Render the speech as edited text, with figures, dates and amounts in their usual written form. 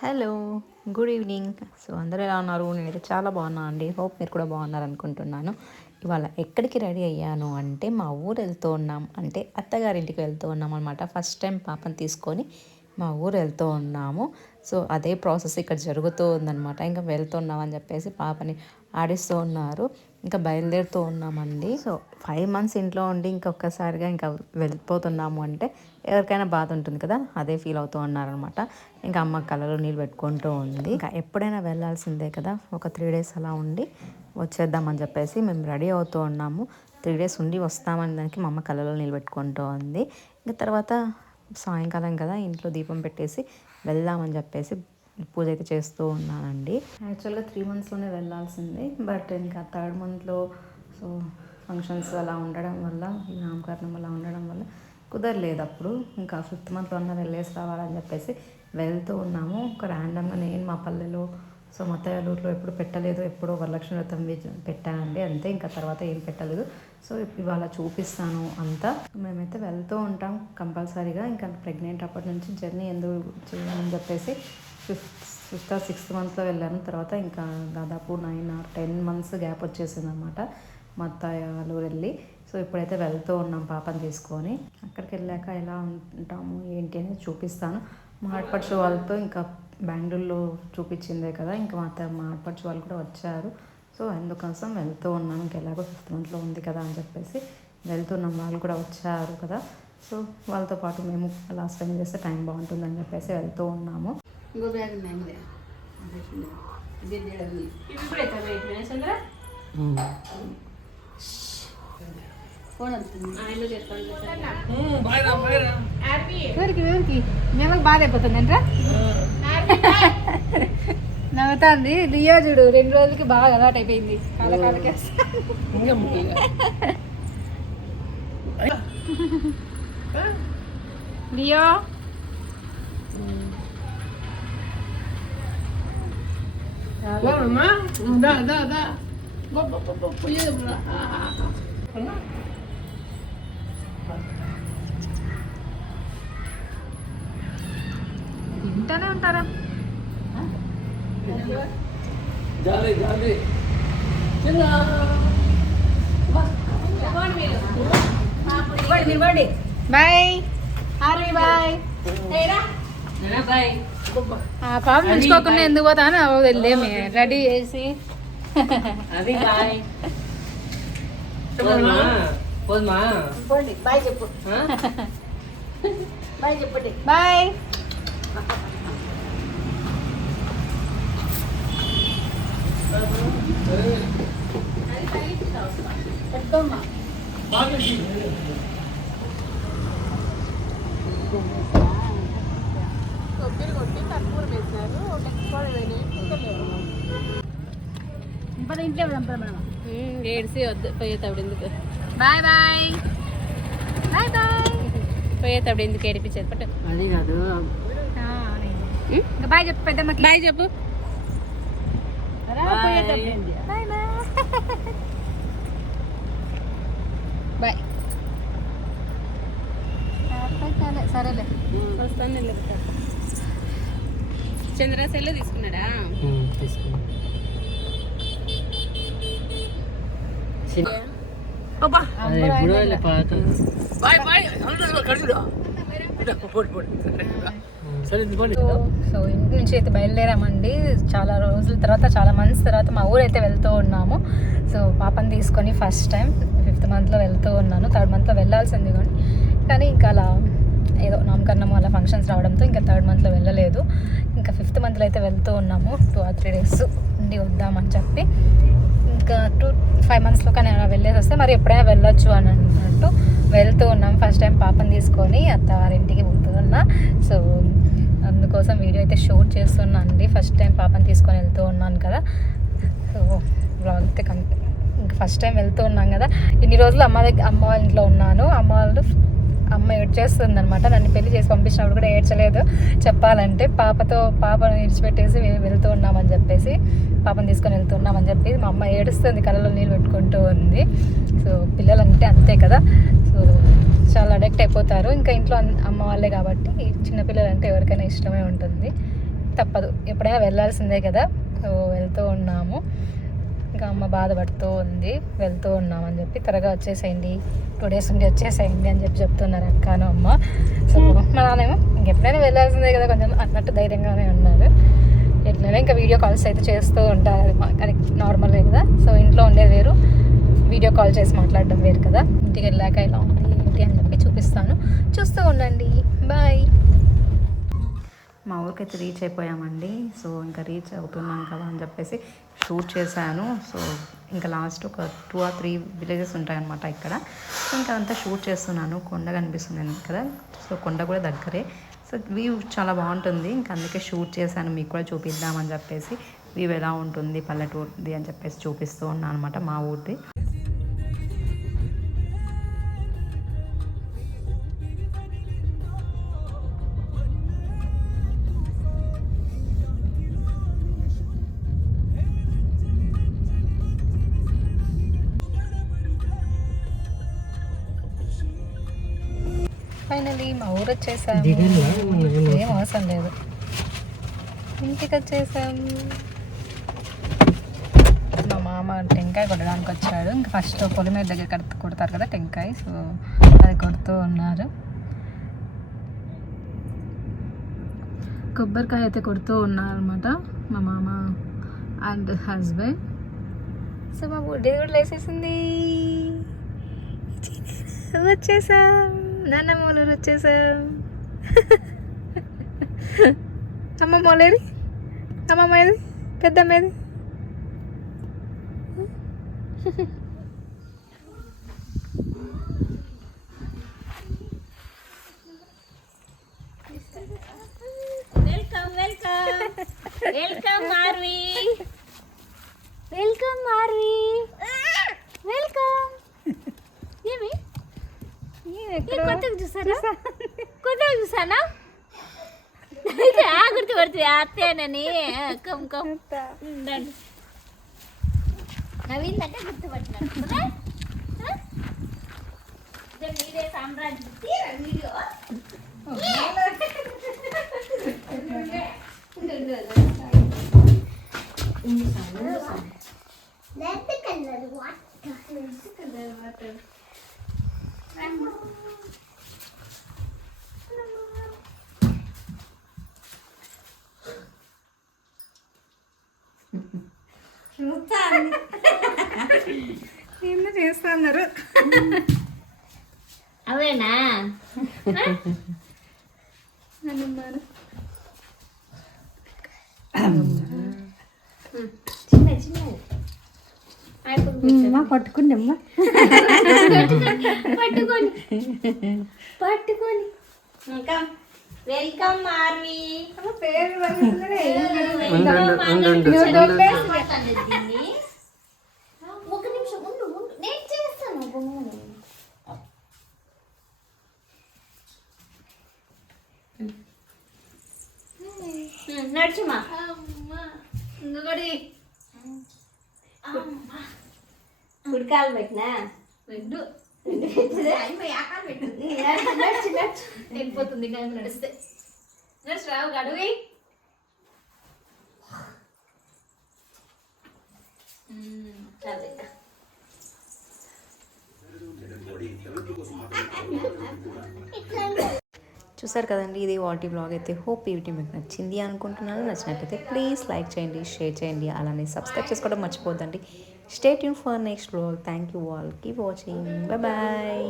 Hello, good evening. So అందరూ ఎలా ఉన్నారు? నేనైతే చాలా బాగున్నాను అండి. హోప్ మీరు కూడా బాగున్నారు అనుకుంటున్నాను. ఇవాళ ఎక్కడికి రెడీ అయ్యాను అంటే మా ఊరు వెళ్తూ ఉన్నాం, అంటే అత్తగారింటికి వెళ్తూ ఉన్నాం అనమాట. ఫస్ట్ టైం పాపని తీసుకొని మా ఊరు వెళ్తూ ఉన్నాము. సో అదే ప్రాసెస్ ఇక్కడ జరుగుతూ ఉందన్నమాట. ఇంకా వెళ్తున్నాం అని చెప్పేసి పాపని ఆడిస్తూ ఉన్నారు. ఇంకా బయలుదేరుతూ ఉన్నామండి. సో 5 మంత్స్ ఇంట్లో ఉండి ఇంకొకసారిగా ఇంకా వెళ్ళిపోతున్నాము అంటే ఎవరికైనా బాధ ఉంటుంది కదా, అదే ఫీల్ అవుతూ ఉన్నారనమాట. ఇంకా అమ్మ కళ్ళలో నీళ్ళు పెట్టుకుంటూ ఉంది. ఇంకా ఎప్పుడైనా వెళ్ళాల్సిందే కదా, ఒక 3 days అలా ఉండి వచ్చేద్దామని చెప్పేసి మేము రెడీ అవుతూ ఉన్నాము. 3 days ఉండి వస్తామని దానికి మా అమ్మ కళ్ళలో నీళ్ళు పెట్టుకుంటూ ఉంది. ఇంకా తర్వాత సాయంకాలం కదా, ఇంట్లో దీపం పెట్టేసి వెళ్దామని చెప్పేసి పూజ అయితే చేస్తూ ఉన్నానండి. యాక్చువల్గా 3 monthsలోనే వెళ్ళాల్సింది, బట్ ఇంకా 3rd monthలో సో ఫంక్షన్స్ అలా ఉండడం వల్ల, ఈ నామకరణం అలా ఉండడం వల్ల కుదరలేదు. అప్పుడు ఇంకా 5th monthలో అన్న వెళ్ళేసి రావాలని చెప్పేసి వెళ్తూ ఉన్నాము. ఒక ర్యాండమ్గా నేను మా పల్లెలో, సో మా అత్తయ్యలూరులో ఎప్పుడు పెట్టలేదు, ఎప్పుడో వరలక్ష్మి వ్రతం పెట్టానండి అంతే. ఇంకా తర్వాత ఏం పెట్టలేదు. సో ఇవాళ చూపిస్తాను అంతా. మేమైతే వెళ్తూ ఉంటాం కంపల్సరీగా. ఇంకా ప్రెగ్నెంట్ అప్పటి నుంచి జర్నీ ఎందుకు చేయాలని చెప్పేసి 5th or 6th monthలో వెళ్ళాను. తర్వాత ఇంకా దాదాపు 9 or 10 months గ్యాప్ వచ్చేసింది అనమాట మా అత్తయ్యలూరు వెళ్ళి. సో ఇప్పుడైతే వెళ్తూ ఉన్నాం పాపని తీసుకొని. అక్కడికి వెళ్ళాక ఎలా ఉంటాము ఏంటి అనేది చూపిస్తాను. మా ఆడపడుచు వాళ్ళతో ఇంకా బెంగళూరులో చూపించిందే కదా, ఇంకా మా ఆడపడుచు వాళ్ళు కూడా వచ్చారు. సో అందుకోసం వెళ్తూ ఉన్నాను. ఇంకెలాగో 5th monthలో ఉంది కదా అని చెప్పేసి వెళ్తున్నాం. వాళ్ళు కూడా వచ్చారు కదా, సో వాళ్ళతో పాటు మేము అలా స్పెండ్ చేస్తే టైం బాగుంటుందని చెప్పేసి వెళ్తూ ఉన్నాము. ఇంకో బ్యాగ్ ఉన్నాయి ఎవరికి మేమకు బాధ అయిపోతుంది అంటారా? నవ్వుతుంది లియో చూడు, 2 రోజులకి బాగా అలవాటు అయిపోయింది. కాళ్ళకి లియో తింటానే ఉంటారా? బాయ్ హారీ బాయ్. పాప ఉంచుకోకుండా ఎందుకు పోతాను వెళ్ళేమి రెడీ చేసి బాయ్ చెప్పు. బాయ్ చెప్పండి. బాయ్. కొబ్బరి కొట్టి కర్పూర వేసినారు. ఏడిసి వద్దు పోయేటప్పుడు ఎందుకు. Bye bye bye bye. పోయేటప్పుడు ఎందుకు ఏడిపించేది పట్టు. అది కాదు. బాయ్ చెప్పు పెద్దమ్మకి. బాయ్ చెప్పు. Bye bye. సరేలే వస్తాను. చంద్ర సెల్ తీసుకున్నాడా? సో ఇంటి నుంచి అయితే బయలుదేరామండి. చాలా రోజుల తర్వాత, చాలా మంత్స్ తర్వాత మా ఊరు అయితే వెళ్తూ ఉన్నాము. సో పాపని తీసుకొని ఫస్ట్ టైం 5th monthలో వెళ్తూ ఉన్నాను. 3rd monthలో వెళ్ళాల్సింది కానీ ఇంకా అలా ఏదో నామకరణం అలా ఫంక్షన్స్ రావడంతో ఇంకా 3rd monthలో వెళ్ళలేదు. ఇంకా 5th monthలో అయితే వెళ్తూ ఉన్నాము. 2 or 3 days ఉండి వద్దామని చెప్పి. ఇంకా 5 monthsలో కానీ అలా వెళ్ళేసి వస్తే మరి ఎప్పుడైనా వెళ్ళొచ్చు అని అన్నట్టు వెళ్తూ ఉన్నాం. ఫస్ట్ టైం పాపని తీసుకొని అత్తవారింటికి పోతూ ఉన్నా. సో అందుకోసం వీడియో అయితే షూట్ చేస్తున్నాను అండి. ఫస్ట్ టైం పాపని తీసుకొని వెళ్తూ ఉన్నాను కదా, సో బ్లాగ్ అయితే ఇంకా ఫస్ట్ టైం వెళ్తూ ఉన్నాం కదా. ఇన్ని రోజులు అమ్మ వాళ్ళ ఇంట్లో ఉన్నాను. అమ్మ ఏడ్చేస్తుంది అనమాట. నన్ను పెళ్లి చేసి పంపించినప్పుడు కూడా ఏడ్చలేదు చెప్పాలంటే. పాపను విడిచిపెట్టేసి వెళ్తూ ఉన్నామని చెప్పేసి, పాపను తీసుకొని వెళ్తున్నామని చెప్పి మా అమ్మ ఏడుస్తుంది, కళ్ళలో నీళ్ళు పెట్టుకుంటూ ఉంది. సో పిల్లలంటే అంతే కదా, సో చాలా అడిక్ట్ అయిపోతారు. ఇంకా ఇంట్లో అమ్మ వాళ్ళే కాబట్టి చిన్నపిల్లలు అంటే ఎవరికైనా ఇష్టమే ఉంటుంది. తప్పదు, ఎప్పుడైనా వెళ్ళాల్సిందే కదా. సో వెళ్తూ ఉన్నాము. ఇంకా అమ్మ బాధపడుతూ ఉంది, వెళ్తూ ఉన్నామని చెప్పి. త్వరగా వచ్చేసేయండి, 2 days ఉండి వచ్చేసేయండి అని చెప్పి చెప్తున్నారు అక్కను అమ్మ. సో మా నాన్నేమో ఇంకెప్పుడైనా వెళ్ళాల్సిందే కదా కొంచెం అన్నట్టు ధైర్యంగానే ఉన్నారు. ఎట్లయినా ఇంకా వీడియో కాల్స్ అయితే చేస్తూ ఉంటారు, అది నార్మల్గా కదా. సో ఇంట్లో ఉండేది వేరు, వీడియో కాల్ చేసి మాట్లాడడం వేరు కదా. ఇంటికి వెళ్ళాక ఎలా ఉంది ఏంటి అని చెప్పి చూపిస్తాను, చూస్తూ ఉండండి. బాయ్. మా ఊరికైతే రీచ్ అయిపోయామండి. సో ఇంకా రీచ్ అవుతున్నాం కదా అని చెప్పేసి షూట్ చేశాను. సో ఇంకా లాస్ట్ ఒక 2 or 3 విలేజెస్ ఉంటాయన్నమాట ఇక్కడ. సో ఇంకా అంతా షూట్ చేస్తున్నాను. కొండ కనిపిస్తుంది కదా, సో కొండ కూడా దగ్గరే. సో వ్యూ చాలా బాగుంటుంది, ఇంకా అందుకే షూట్ చేశాను, మీకు కూడా చూపిద్దామని చెప్పేసి. వ్యూ ఎలా ఉంటుంది పల్లెటూరుది అని చెప్పేసి చూపిస్తూ ఉన్నాను అనమాట మా ఊరిది. ఫైనలీ మా ఊరు వచ్చేసాము, ఏం అవసరం లేదు, ఇంటికి వచ్చేసాము. మా మామ టెంకాయ కొట్టడానికి వచ్చాడు. ఇంకా ఫస్ట్ పొలిమేర దగ్గర కొడతారు కదా టెంకాయ, సో అది కొడుతూ ఉన్నారు. కొబ్బరికాయ అయితే కొడుతూ ఉన్నారు అనమాట మా మామ అండ్ హస్బెండ్. సో మా బుడ్డి కూడా లేసేసింది. వచ్చేసాం, నాన్నమ్మ వాళ్ళ వచ్చేసాం. అమ్మమ్మ వాళ్ళేది, అమ్మమ్మ ఏది, పెద్దమ్మ ఏది? Welcome welcome welcome Marvi, welcome Marvi, welcome. ఏమి కొత్తగా చూసారా, కొత్తగా చూసానా? గుర్తుపడుతుంది అత్తేనని. కమ్ కమ్ నవీన్ అంటే గుర్తుపట్టినాడు కదా. మీరే సామ్రాజ్యం వీడియో ఏమో చేస్తా అన్నారు. అవేనా చిన్న చిన్న పట్టుకుంది అమ్మా, పట్టుకొని పట్టుకొని. వెల్కమ్ మార్వి. ఒక నిమిషం ఉండు ఉండు, నేను చేస్తాను బొమ్మని. నడుచుమా ఇంకొకటి కుడికాలు పెట్టినా రెండు వెళ్ళిపోతుంది నడిస్తే. నడుచు రావు గడువి. అదే చూసారు కదండి, ఇది వాటి బ్లాగ్ అయితే. హోప్ ఈ వీడియో మీకు నచ్చింది అనుకుంటున్నాను. నచ్చినట్లయితే ప్లీజ్ లైక్ చేయండి, షేర్ చేయండి, అలానే సబ్స్క్రైబ్ చేసుకోవడం మర్చిపోద్దండి. Stay tune for next blog. Thank you all, keep watching, bye bye.